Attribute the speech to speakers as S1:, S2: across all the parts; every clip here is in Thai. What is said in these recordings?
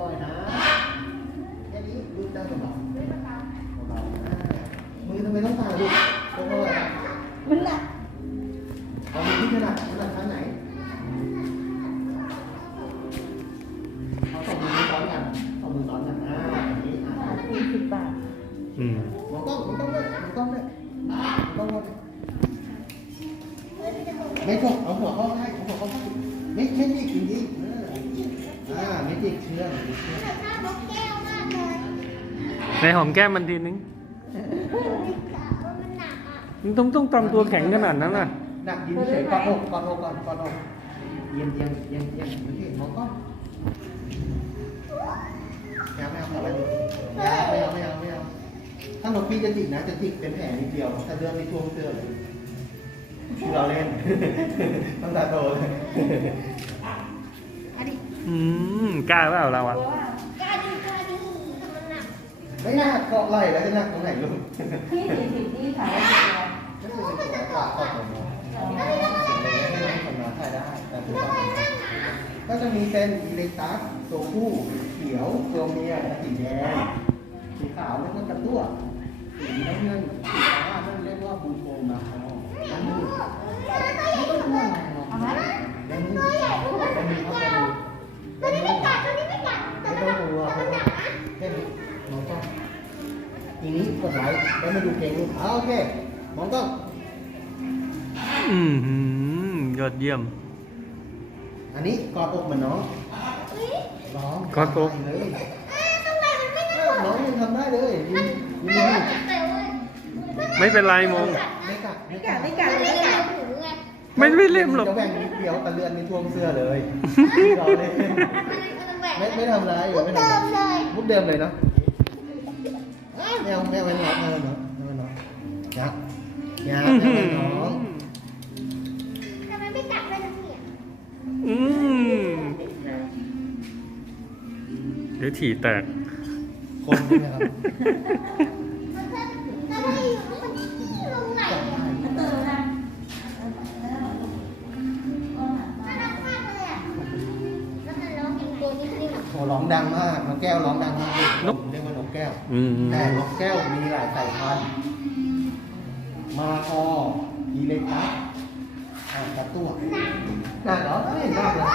S1: ปลอยนะแค่นี้มือตาเบาเบามือทำไมต้องตาดูเพราะมันหนักเอามือขึ้นหนักมนหนขนาดไหนเอาสองมือซ้อนกันสองมือซ้อนกันนะคือสิบบาทมองก้องมอ้องเลยมองกล้องเลยมองกล้อไม่ก้อง เอาหัวเข้าให้นหอมแ
S2: ก้มมันทีนึงมันต้องต้องตำตัวแข็งขนาดนั้นน่ะ
S1: หนักยิ้มเฉกอก่อกอนก่อนเย็นเย็นเย็นเย็นมือ่หมอแก้ไม่เอาไม่เอาไม่เอาไม่เอาถ้าหนูพี่จะจิกนะจะจิกเป็นแผลนิดเดียว ถ้าเดือไม่ท่วมเตือนคืเราเล่นต้องต่โตเลย
S2: อืมกล้าเปล่าเราอ่ะก
S3: ล้าดิกล้าดิมันหนัก
S1: ไม่น่าเกาะไหลแล้วจะหนักตรงไหนลูกก็จะมีเป็นอเล็กตัสตัวผู้เขียวตัวเมียสีแดงไปมาดูเก่งโอเค มองต้อง
S2: อืมยอดเยี่ยม
S1: อันนี้กอดอกเหมือนน้องร้อง
S2: กอดอกเลย
S1: น้องยังทำได้เลยยยิ้ม
S2: ไม่เป็นไรมองไ
S1: ม่กัดไม่กัดไม่
S2: ไม่เล่มหรอกจะ
S1: แบ่งเดี่ยวตะเลือนในท่วงเสื้อเลย ไม่ไม่ทำไรอ
S3: ย่าไม่ทำไร
S1: มุดเดิมเลยเนาะแม่วแม่วแม่วแมาแม่วแมวแมวไม่ยักษ์ย
S3: ักษ์
S2: หรือถี่แตก
S1: คนใช่ไหมครับดังมากนกแก้วร้องดังมากผมเรียกว่านกแก้วแต่นกแก้ว มีหลายสายพันธุ์มาคออีเล็กตัสกระตัวน่าร้องไม่เห็นภาพเลย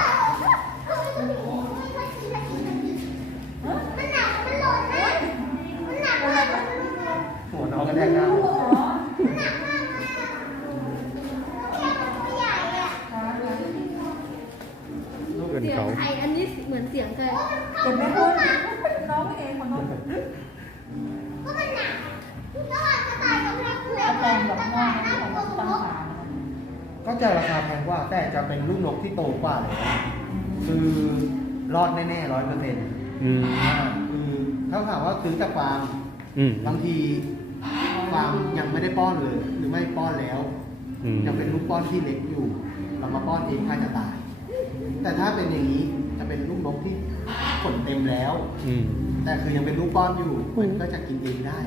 S1: หัวน้องก็แดงหน
S3: ้
S4: เหมือนเสียงใครแต่ไม่พูดน้องเองก็มันหน
S3: าก็ตายกับแม่คุ
S1: ณ่ายกับก็จะราคาแพงกว่า แต่จะเป็นลูกนกที่โตกว่าเลยคือรอดแน่ๆร้อยเปอร์เซ็นต์คือถ้าถามว่าซื้อจากฟาร์มบางทีฟาร์มยังไม่ได้ป้อนเลย หรือไม่ป้อนแล้วยังเป็นลูกป้อนที่เล็กอยู่ เรามาป้อนเองใครจะตาย แต่ถ้าเป็นอย่างนี้เป็นลูกนกที่ขนเต็มแล้วแต่คือยังเป็นลูกป้อนอยู่มันก็จะกินเองได้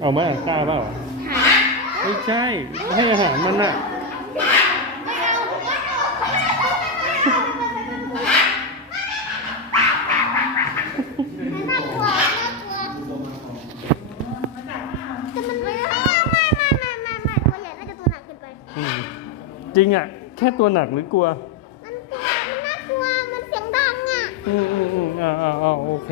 S2: เอาไหมกล้าเปล่าไม่ใช่ให้อาหารมันอ่ะจริงอ่ะแค่ตัวหนักหรือกลัว
S3: มันแพงมันน่ากลัวมันเสียงดังอ่ะ
S2: อืมอืมอืมอ่าอ่าโอเค